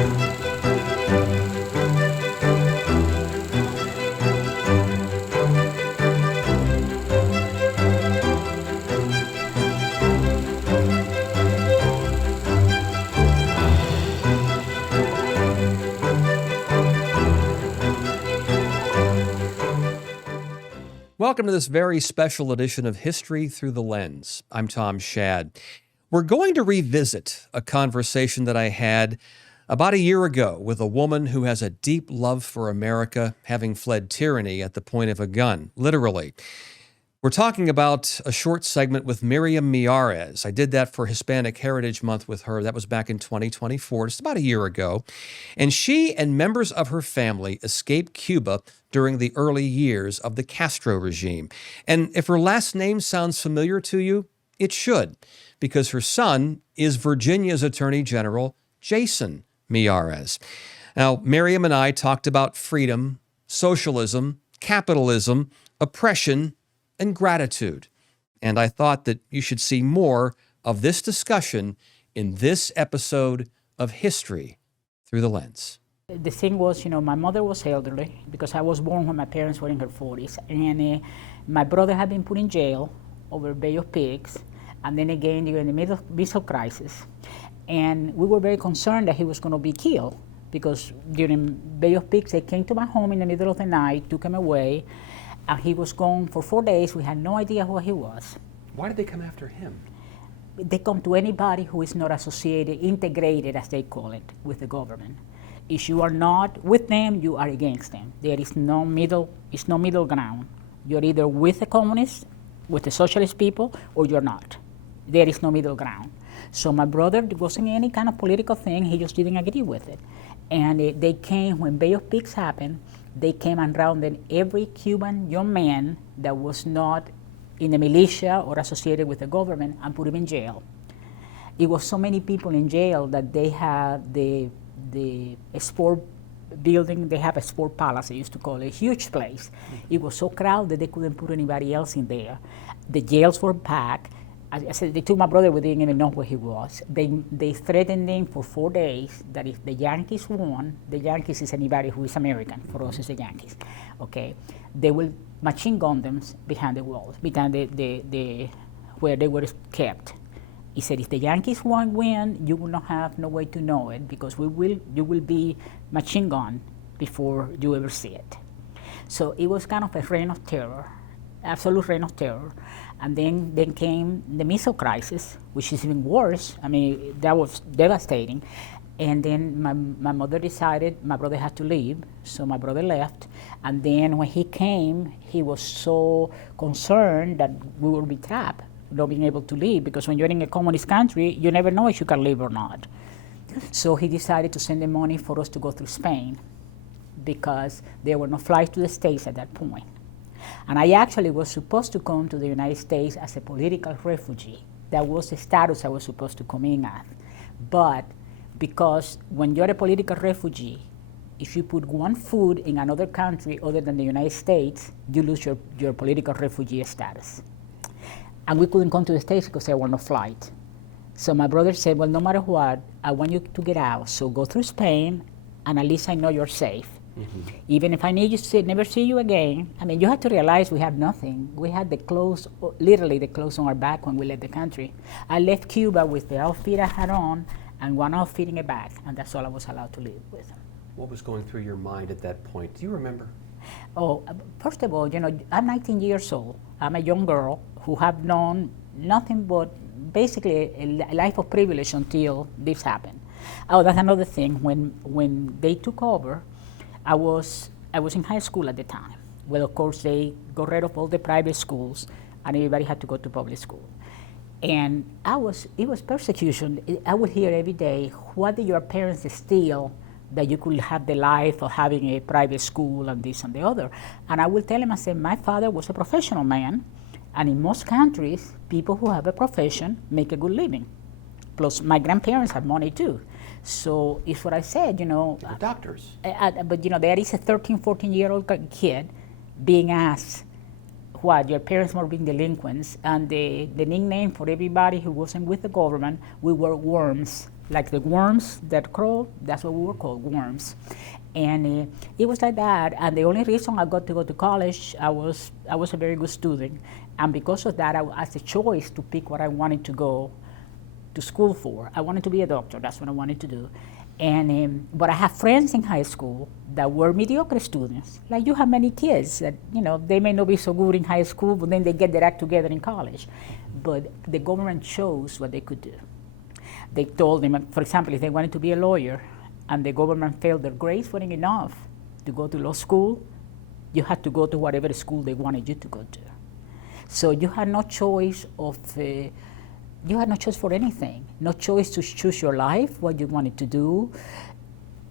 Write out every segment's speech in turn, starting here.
Welcome to this very special edition of History Through the Lens. I'm Tom Schaad. We're going to revisit a conversation that I had about a year ago with a woman who has a deep love for America, having fled tyranny at the point of a gun, literally. We're talking about a short segment with Miriam Miyares. I did that for Hispanic Heritage Month with her. That was back in 2024, just about a year ago. And she and members of her family escaped Cuba during the early years of the Castro regime. And if her last name sounds familiar to you, it should, because her son is Virginia's Attorney General Jason Miyares. Now, Miriam and I talked about freedom, socialism, capitalism, oppression, and gratitude. And I thought that you should see more of this discussion in this episode of History Through the Lens. The thing was, my mother was elderly because I was born when my parents were in her 40s. And my brother had been put in jail over Bay of Pigs, and then again during the missile crisis. And we were very concerned that he was going to be killed because during Bay of Pigs, they came to my home in the middle of the night, took him away, and he was gone for 4 days. We had no idea where he was. Why did they come after him? They come to anybody who is not associated, integrated, as they call it, with the government. If you are not with them, you are against them. There is no middle ground. You're either with the communists, with the socialist people, or you're not. There is no middle ground. So my brother wasn't any kind of political thing. He just didn't agree with it. And they came, when Bay of Pigs happened, they came and rounded every Cuban young man that was not in the militia or associated with the government and put him in jail. It was so many people in jail that they had the sport building, they have a sport palace, they used to call it, a huge place. It was so crowded they couldn't put anybody else in there. The jails were packed. I said, they took my brother, we didn't even know where he was. They threatened him for 4 days that if the Yankees won, the Yankees is anybody who is American, for us it's the Yankees, okay? They will machine gun them behind the walls, behind where they were kept. He said, if the Yankees won't win, you will not have no way to know it because you will be machine gun before you ever see it. So it was kind of a reign of terror, absolute reign of terror. And then came the missile crisis, which is even worse. I mean, that was devastating. And then my mother decided my brother had to leave, so my brother left. And then when he came, he was so concerned that we would be trapped, not being able to leave, because when you're in a communist country, you never know if you can leave or not. So he decided to send the money for us to go through Spain, because there were no flights to the States at that point. And I actually was supposed to come to the United States as a political refugee. That was the status I was supposed to come in at. But because when you're a political refugee, if you put one foot in another country other than the United States, you lose your political refugee status. And we couldn't come to the States because there were no flights. So my brother said, well, no matter what, I want you to get out. So go through Spain, and at least I know you're safe. Mm-hmm. Even if I need you to never see you again. I mean, you have to realize we had nothing. We had the clothes, literally the clothes on our back when we left the country. I left Cuba with the outfit I had on and one outfit in a bag, and that's all I was allowed to leave with. What was going through your mind at that point? Do you remember? Oh, first of all, I'm 19 years old. I'm a young girl who have known nothing but basically a life of privilege until this happened. Oh, that's another thing. When they took over, I was in high school at the time. Well, of course, they got rid of all the private schools, and everybody had to go to public school. And it was persecution. I would hear every day, what did your parents steal that you could have the life of having a private school and this and the other? And I will tell him, I said, my father was a professional man, and in most countries, people who have a profession make a good living. Plus, my grandparents have money too. So it's what I said, They're doctors. But there is a 13, 14-year-old kid being asked, what, your parents were being delinquents, and the nickname for everybody who wasn't with the government, we were worms. Like the worms that crawl, that's what we were called, worms. And it was like that, and the only reason I got to go to college, I was a very good student, and because of that, I had the choice to pick what I wanted to go to school for. I wanted to be a doctor, that's what I wanted to do. And but I have friends in high school that were mediocre students. Like you have many kids that, you know, they may not be so good in high school, but then they get their act together in college. But the government chose what they could do. They told them, for example, if they wanted to be a lawyer and the government felt their grades weren't enough to go to law school, you had to go to whatever school they wanted you to go to. So you had no choice of you had no choice for anything, no choice to choose your life, what you wanted to do.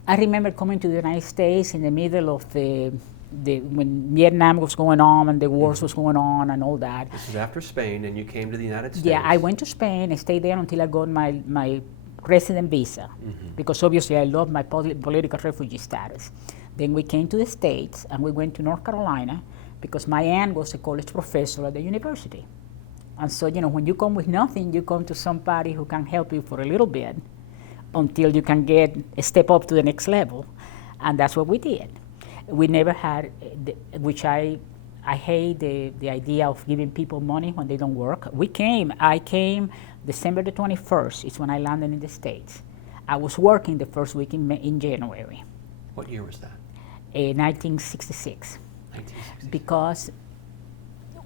I remember coming to the United States in the middle of when Vietnam was going on and the wars was going on and all that. This is after Spain, and you came to the United States. Yeah, I went to Spain and stayed there until I got my resident visa, because obviously I loved my political refugee status. Then we came to the States and we went to North Carolina because my aunt was a college professor at the university. And so, you know, when you come with nothing, you come to somebody who can help you for a little bit until you can get a step up to the next level. And that's what we did. We never had, which I hate the idea of giving people money when they don't work. I came December the 21st is when I landed in the States. I was working the first week in January. What year was that? 1966. 1966. Because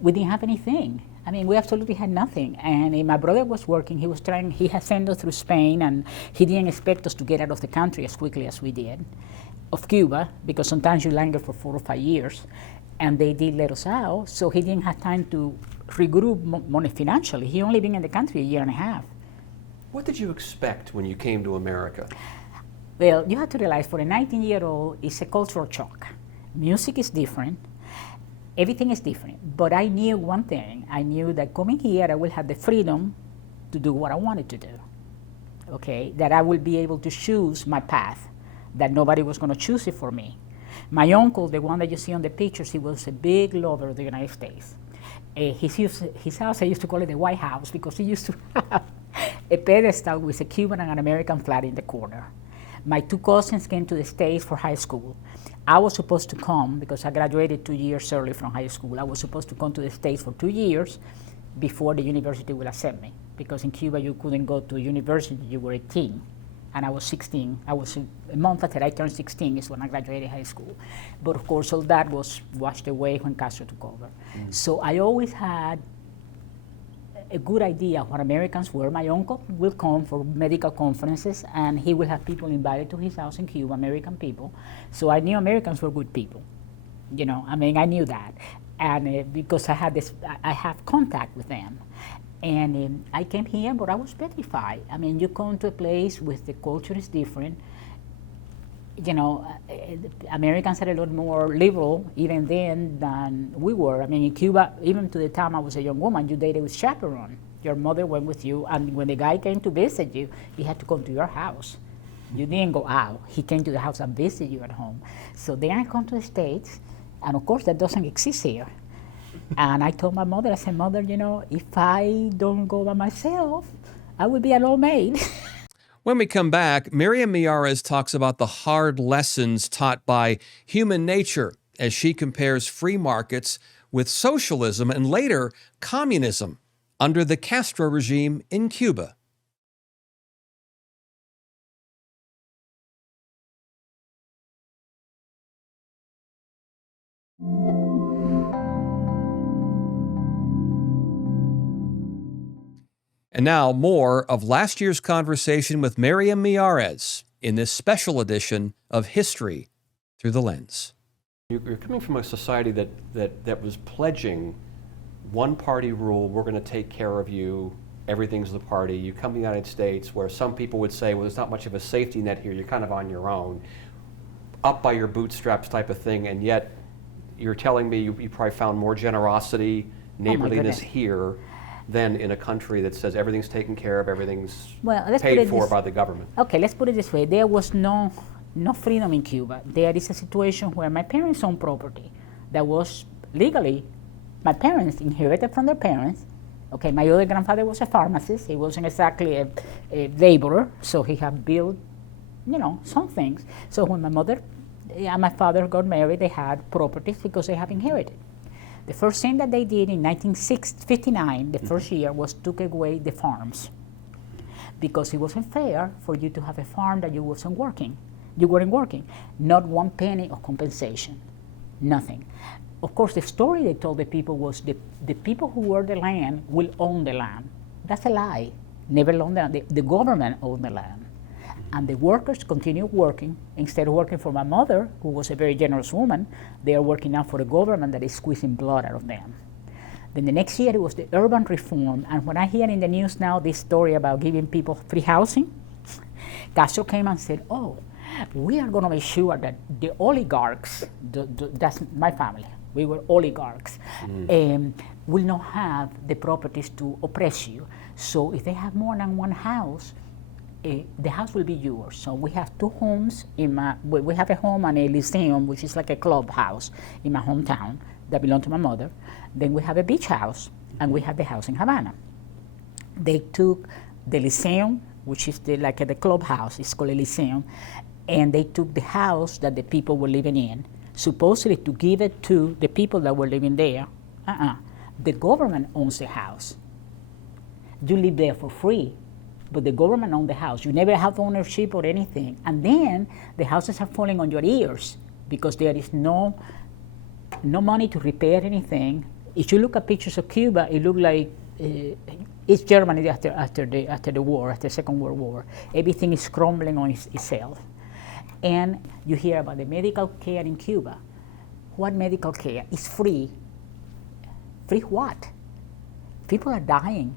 we didn't have anything. I mean, we absolutely had nothing. And my brother was working. He had sent us through Spain, and he didn't expect us to get out of the country as quickly as we did, of Cuba, because sometimes you linger for 4 or 5 years. And they did let us out, so he didn't have time to regroup money financially. He only been in the country a year and a half. What did you expect when you came to America? Well, you have to realize for a 19-year-old, it's a cultural shock. Music is different. Everything is different, but I knew one thing. I knew that coming here, I will have the freedom to do what I wanted to do, okay? That I will be able to choose my path, that nobody was gonna choose it for me. My uncle, the one that you see on the pictures, he was a big lover of the United States. His house, I used to call it the White House because he used to have a pedestal with a Cuban and an American flag in the corner. My 2 cousins came to the States for high school. I was supposed to come because I graduated 2 years early from high school. I was supposed to come to the States for 2 years before the university would accept me, because in Cuba you couldn't go to university, you were 18, and I was 16. I was a month after I turned 16 is when I graduated high school. But of course all that was washed away when Castro took over. So I always had a good idea what Americans were. My uncle will come for medical conferences, and he will have people invited to his house in Cuba, American people. So I knew Americans were good people. You know, I mean, I knew that. And because I have contact with them. And I came here, but I was petrified. I mean, you come to a place where the culture is different. You know, Americans are a lot more liberal even then than we were. I mean, in Cuba, even to the time I was a young woman, you dated with chaperone. Your mother went with you, and when the guy came to visit you, he had to come to your house. You didn't go out. He came to the house and visited you at home. So then I come to the States, and of course that doesn't exist here. And I told my mother, I said, Mother, you know, if I don't go by myself, I will be an old maid. When we come back, Miriam Miyares talks about the hard lessons taught by human nature as she compares free markets with socialism and later communism under the Castro regime in Cuba. And now more of last year's conversation with Miriam Miyares in this special edition of History Through the Lens. You're coming from a society that was pledging one-party rule, we're going to take care of you, everything's the party. You come to the United States where some people would say, well, there's not much of a safety net here, you're kind of on your own, up by your bootstraps type of thing, and yet you're telling me you probably found more generosity, neighborliness here than in a country that says everything's taken care of, everything's paid for by the government. Okay, let's put it this way. There was no freedom in Cuba. There is a situation where my parents owned property that was legally My parents inherited from their parents. Okay, my other grandfather was a pharmacist. He wasn't exactly a laborer, so he had built, some things. So when my mother and my father got married, they had properties because they had inherited. The first thing that they did in 1959, the first year, was took away the farms because it wasn't fair for you to have a farm that you weren't working. Not one penny of compensation, nothing. Of course, the story they told the people was the people who were the land will own the land. That's a lie. Never owned the land. The government owned the land. And the workers continue working. Instead of working for my mother, who was a very generous woman, they are working now for the government that is squeezing blood out of them. Then the next year it was the urban reform. And when I hear in the news now this story about giving people free housing, Castro came and said, oh, we are going to make sure that the oligarchs, that's my family, we were oligarchs, will not have the properties to oppress you. So if they have more than one house, the house will be yours. So we have two homes. We have a home and a lyceum, which is like a clubhouse in my hometown that belonged to my mother. Then we have a beach house, and we have the house in Havana. They took the lyceum, which is like the clubhouse, it's called a lyceum, and they took the house that the people were living in, supposedly to give it to the people that were living there. The government owns the house. You live there for free, but the government owns the house. You never have ownership or anything. And then the houses are falling on your ears because there is no money to repair anything. If you look at pictures of Cuba, it looks like it's Germany after the war, after the Second World War. Everything is crumbling on itself. And you hear about the medical care in Cuba. What medical care? It's free. Free what? People are dying.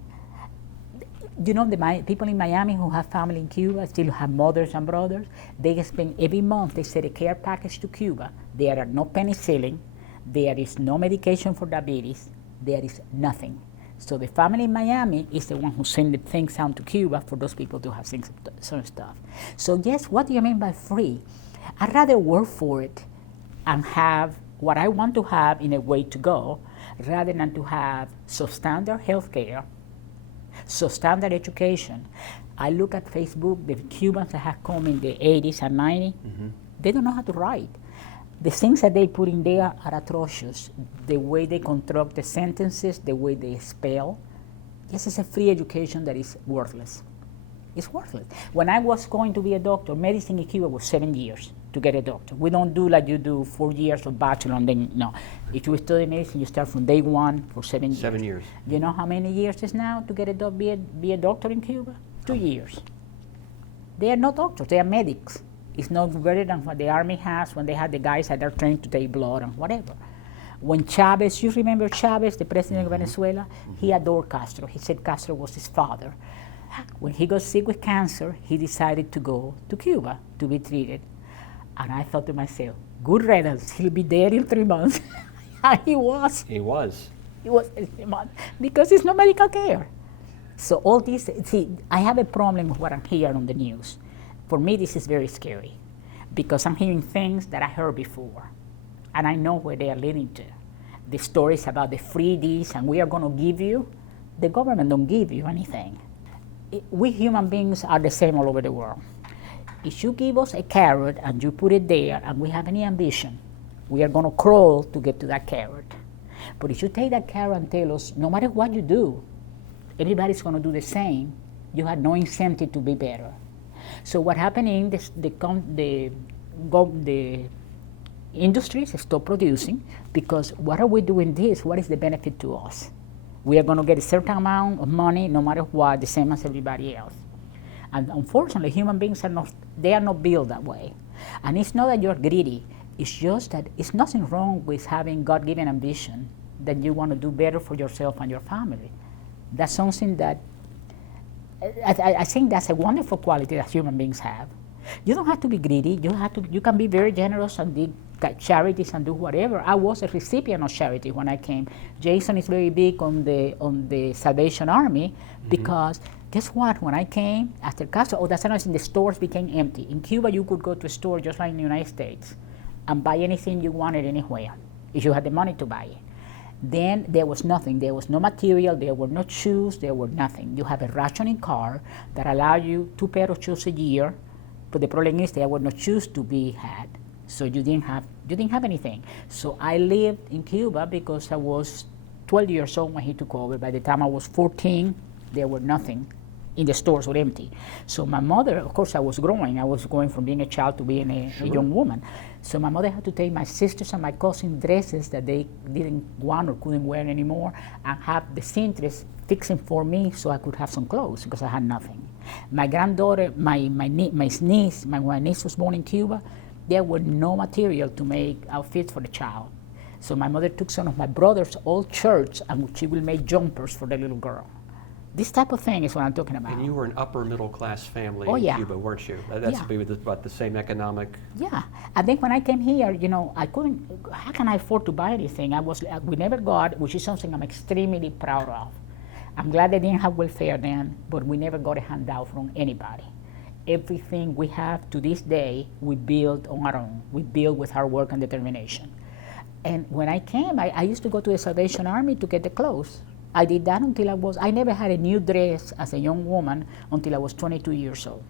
The people in Miami who have family in Cuba still have mothers and brothers. They spend every month, they send a care package to Cuba. There are no penicillin. There is no medication for diabetes. There is nothing. So the family in Miami is the one who send the things out to Cuba for those people to have some stuff. So yes, what do you mean by free? I'd rather work for it and have what I want to have in a way to go, rather than to have substandard health care, substandard education. I look at Facebook, the Cubans that have come in the 80s and 90s, they don't know how to write. The things that they put in there are atrocious. The way they construct the sentences, the way they spell. This is a free education that is worthless. It's worthless. When I was going to be a doctor, medicine in Cuba was 7 years to get a doctor. We don't do like you do 4 years of bachelor and then, no. If you study medicine, you start from day one for 7 years. 7 years. You know how many years is now to get be a doctor in Cuba? 2 years. They are not doctors, they are medics. It's not better than what the army has when they had the guys that are trained to take blood and whatever. When Chavez, you remember Chavez, the president of Venezuela? He adored Castro. He said Castro was his father. When he got sick with cancer, he decided to go to Cuba to be treated. And I thought to myself, good riddance, he'll be dead in 3 months. And he was. He was. He was in 3 months because there's no medical care. So all this, see, I have a problem with what I'm hearing on the news. For me, this is very scary because I'm hearing things that I heard before, and I know where they are leading to. The stories about the free this and we are going to give you, the government don't give you anything. We human beings are the same all over the world. If you give us a carrot and you put it there and we have any ambition, we are going to crawl to get to that carrot. But if you take that carrot and tell us, no matter what you do, everybody's going to do the same, you have no incentive to be better. So what happened in the industries stop producing because what are we doing this? What is the benefit to us? We are going to get a certain amount of money no matter what, the same as everybody else. And unfortunately, human beings are not built that way. And it's not that you're greedy. It's just that it's nothing wrong with having God-given ambition that you want to do better for yourself and your family. That's something that I think that's a wonderful quality that human beings have. You don't have to be greedy. You can be very generous and do charities and do whatever. I was a recipient of charity when I came. Jason is very big on the Salvation Army because guess what? When I came after Castro, that's another thing. The stores became empty. In Cuba, you could go to a store just like in the United States and buy anything you wanted anywhere if you had the money to buy it. Then there was nothing. There was no material. There were no shoes. There were nothing. You have a rationing card that allowed you 2 pairs of shoes a year, but the problem is there were no shoes to be had. So you didn't have anything. So I lived in Cuba because I was 12 years old when he took over. By the time I was 14, there were nothing. In the stores were empty. So my mother, of course, I was growing. I was going from being a child to being a young woman. So my mother had to take my sisters and my cousins dresses that they didn't want or couldn't wear anymore, and have the seamstress fixing for me so I could have some clothes because I had nothing. My granddaughter, my niece, when my niece was born in Cuba, there were no material to make outfits for the child. So my mother took some of my brother's old shirts and she will make jumpers for the little girl. This type of thing is what I'm talking about. And you were an upper middle class family in yeah. Cuba, weren't you? That's Yeah. about the same economic. Yeah, and then when I came here, I couldn't. How can I afford to buy anything? We never got, which is something I'm extremely proud of. I'm glad they didn't have welfare then, but we never got a handout from anybody. Everything we have to this day, we build on our own. We build with hard work and determination. And when I came, I used to go to the Salvation Army to get the clothes. I did that until I never had a new dress as a young woman until I was 22 years old.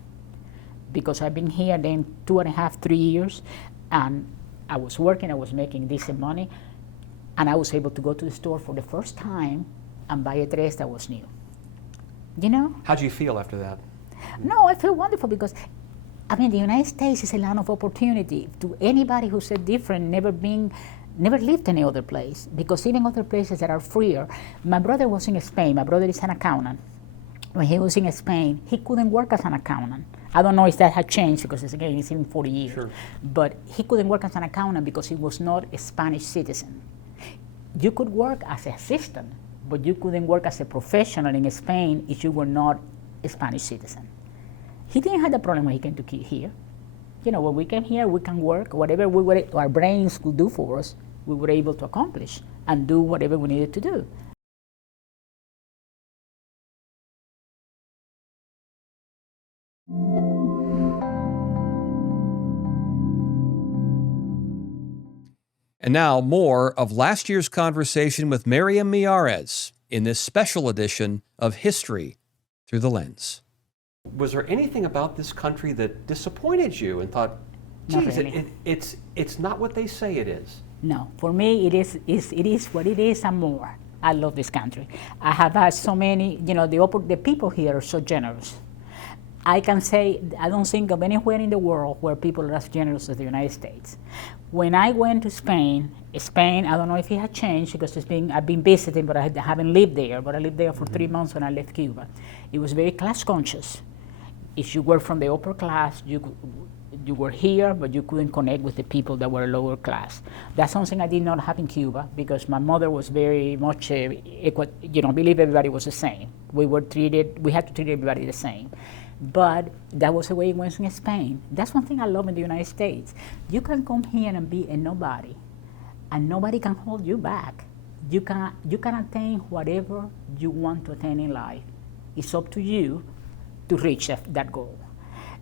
Because I've been here then 2.5, 3 years, and I was working, I was making decent money, and I was able to go to the store for the first time and buy a dress that was new. How'd you feel after that? No, I feel wonderful because, the United States is a land of opportunity. To anybody who said different, never lived any other place, because even other places that are freer. My brother was in Spain. My brother is an accountant. When he was in Spain, he couldn't work as an accountant. I don't know if that had changed because it's in 40 years. Sure. But he couldn't work as an accountant because he was not a Spanish citizen. You could work as an assistant, but you couldn't work as a professional in Spain if you were not a Spanish citizen. He didn't have the problem when he came to here. When we came here, we can work. Whatever our brains could do for us, we were able to accomplish and do whatever we needed to do. And now, more of last year's conversation with Miriam Miyares in this special edition of History Through the Lens. Was there anything about this country that disappointed you and thought, geez, really. it's not what they say it is? No, for me, it is what it is and more. I love this country. I have had so many, the people here are so generous. I can say, I don't think of anywhere in the world where people are as generous as the United States. When I went to Spain, I don't know if it had changed because I've been visiting, but I haven't lived there. But I lived there for 3 months when I left Cuba. It was very class conscious. If you were from the upper class, you were here, but you couldn't connect with the people that were lower class. That's something I did not have in Cuba because my mother was very much, believe everybody was the same. We had to treat everybody the same. But that was the way it was in Spain. That's one thing I love in the United States. You can come here and be a nobody, and nobody can hold you back. You can attain whatever you want to attain in life. It's up to you to reach that goal.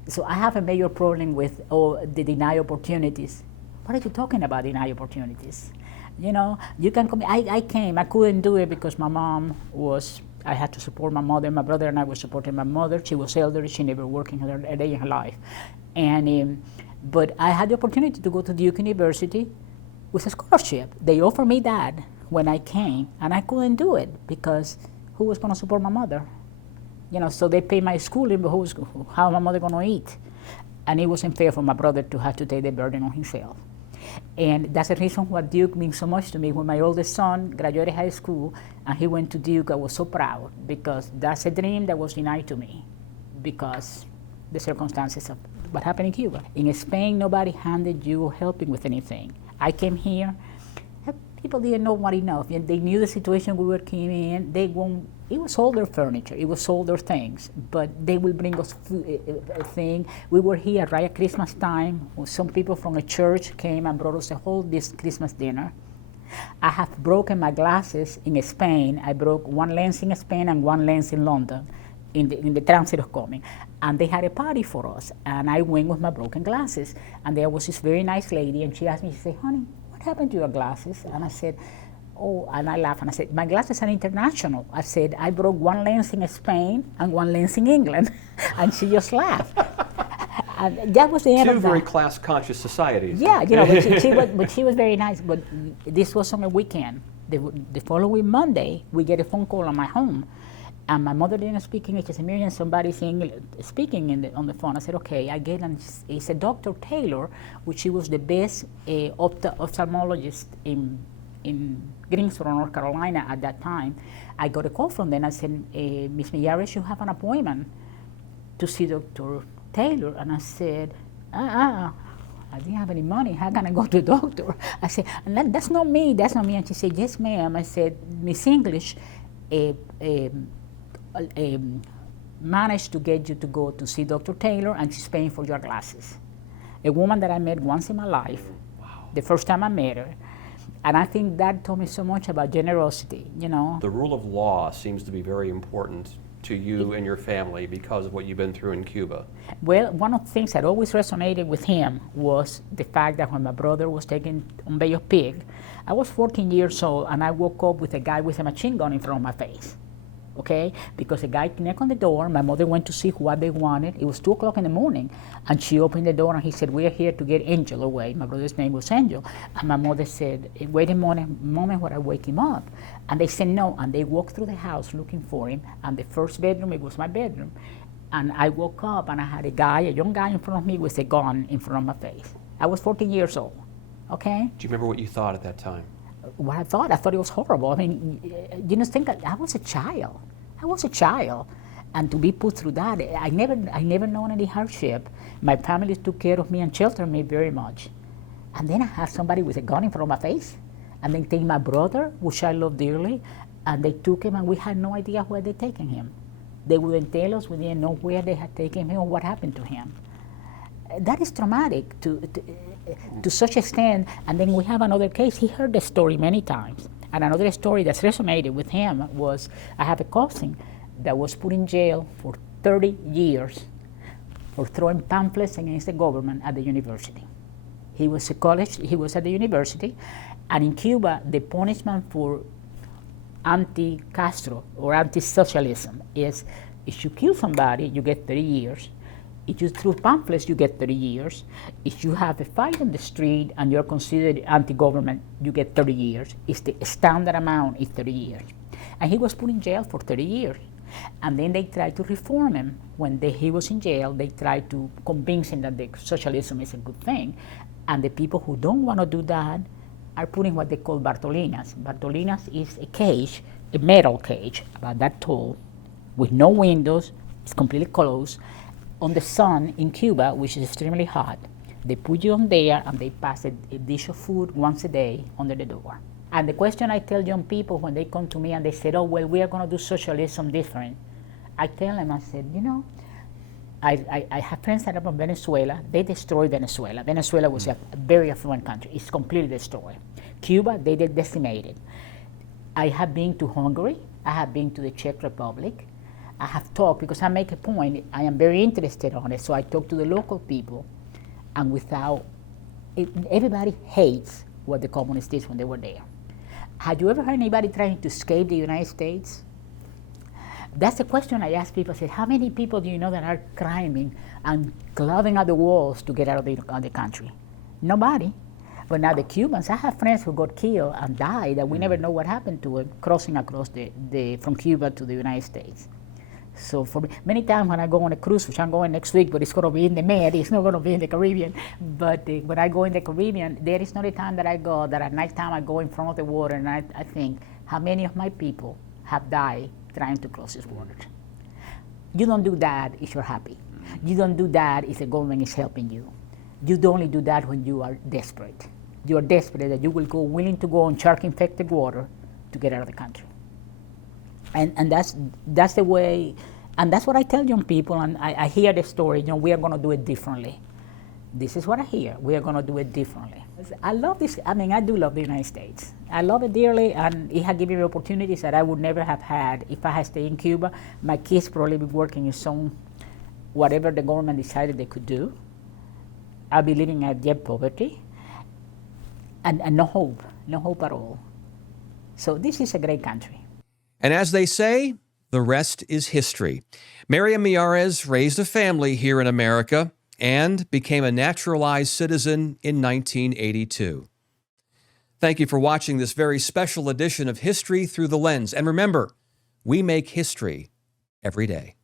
So I have a major problem with the denied opportunities. What are you talking about, denied opportunities? You can come. I couldn't do it because my mom I had to support my mother. My brother and I were supporting my mother. She was elderly. She never worked a day in her life. But I had the opportunity to go to Duke University with a scholarship. They offered me that when I came, and I couldn't do it because who was going to support my mother? So they paid my schooling, but how my mother going to eat? And it wasn't fair for my brother to have to take the burden on himself. And that's the reason why Duke means so much to me. When my oldest son graduated high school and he went to Duke, I was so proud because that's a dream that was denied to me because the circumstances of what happened in Cuba. In Spain, nobody handed you helping with anything. I came here, people didn't know what enough. They knew the situation we were in. It was all their furniture, it was all their things, but they will bring us a thing. We were here right at Christmas time. Some people from a church came and brought us a whole Christmas dinner. I have broken my glasses in Spain. I broke one lens in Spain and one lens in London in the transit of coming. And they had a party for us, and I went with my broken glasses. And there was this very nice lady, and she asked me, she said, honey, what happened to your glasses? And I said, Oh, and I laughed and I said, my glasses are international. I said, I broke one lens in Spain and one lens in England. And she just laughed. And that was the end Two of that. very class-conscious societies. Yeah, but she was very nice. But this was on a weekend. The following Monday, we get a phone call on my home. And my mother didn't speak English. She said, Miriam, somebody's speaking on the phone. I said, okay. I get, and it's a Dr. Taylor, which she was the best ophthalmologist in Greensboro, North Carolina at that time. I got a call from them. I said, Miss Miyares, you have an appointment to see Dr. Taylor. And I said, I didn't have any money. How can I go to the doctor? I said, that's not me. And she said, yes, ma'am. I said, Miss English managed to get you to go to see Dr. Taylor, and she's paying for your glasses. A woman that I met once in my life, wow. The first time I met her. And I think that told me so much about generosity, you know. The rule of law seems to be very important to you and your family because of what you've been through in Cuba. Well, one of the things that always resonated with him was the fact that when my brother was taken on Bay of Pig, I was 14 years old, and I woke up with a guy with a machine gun in front of my face. Okay, because a guy knocked on the door. My mother went to see what they wanted. It was 2 o'clock in the morning, and she opened the door and he said, "We are here to get Angel away." My brother's name was Angel, and my mother said, "Wait a moment while I wake him up." And they said no, and they walked through the house looking for him. And the first bedroom, it was my bedroom, and I woke up and I had a young guy in front of me with a gun in front of my face. I was 14 years old. Okay. Do you remember what you thought at that time? What I thought it was horrible. I mean, you know, think I was a child. And to be put through that, I never known any hardship. My family took care of me and sheltered me very much. And then I have somebody with a gun in front of my face. And they take my brother, which I love dearly, and they took him, and we had no idea where they're taking him. They wouldn't tell us. We didn't know where they had taken him or what happened to him. That is traumatic to such extent. And then we have another case. He heard the story many times. And another story that's resonated with him was, I have a cousin that was put in jail for 30 years for throwing pamphlets against the government at the university. He was at the university, and in Cuba, the punishment for anti-Castro or anti-socialism is, if you kill somebody, you get 30 years. If you throw pamphlets, you get 30 years. If you have a fight on the street and you're considered anti-government, you get 30 years. It's the standard amount is 30 years. And he was put in jail for 30 years. And then they tried to reform him. When he was in jail, they tried to convince him that the socialism is a good thing. And the people who don't want to do that are putting what they call Bartolinas. Bartolinas is a cage, a metal cage, about that tall, with no windows, it's completely closed, on the sun in Cuba, which is extremely hot. They put you on there and they pass a dish of food once a day under the door. And the question I tell young people when they come to me and they say, "Oh, well, we are going to do socialism different," I tell them, I said, you know, I have friends that are from Venezuela. They destroyed Venezuela. Venezuela was a very affluent country. It's completely destroyed. Cuba, they decimated. I have been to Hungary. I have been to the Czech Republic. I have talked, because I make a point, I am very interested on it, so I talk to the local people, and everybody hates what the communists did when they were there. Had you ever heard anybody trying to escape the United States? That's the question I ask people. I said, how many people do you know that are climbing and clubbing at the walls to get out of the country? Nobody. But now the Cubans, I have friends who got killed and died that we never know what happened to them crossing across from Cuba to the United States. So for me, many times when I go on a cruise, which I'm going next week, but it's going to be in the Med, it's not going to be in the Caribbean. But when I go in the Caribbean, there is not a time that I go that at night time I go in front of the water and I think, how many of my people have died trying to cross this water? You don't do that if you're happy. You don't do that if the government is helping you. You only do that when you are desperate. You are desperate that you will go willing to go on shark-infected water to get out of the country. And that's the way, and that's what I tell young people, and I hear the story, you know, we are going to do it differently. This is what I hear, we are going to do it differently. I love this, I mean, I do love the United States. I love it dearly, and it has given me opportunities that I would never have had if I had stayed in Cuba. My kids probably be working in some, whatever the government decided they could do. I'll be living at deep poverty, and no hope at all. So this is a great country. And as they say, the rest is history. Miriam Miyares raised a family here in America and became a naturalized citizen in 1982. Thank you for watching this very special edition of History Through the Lens. And remember, we make history every day.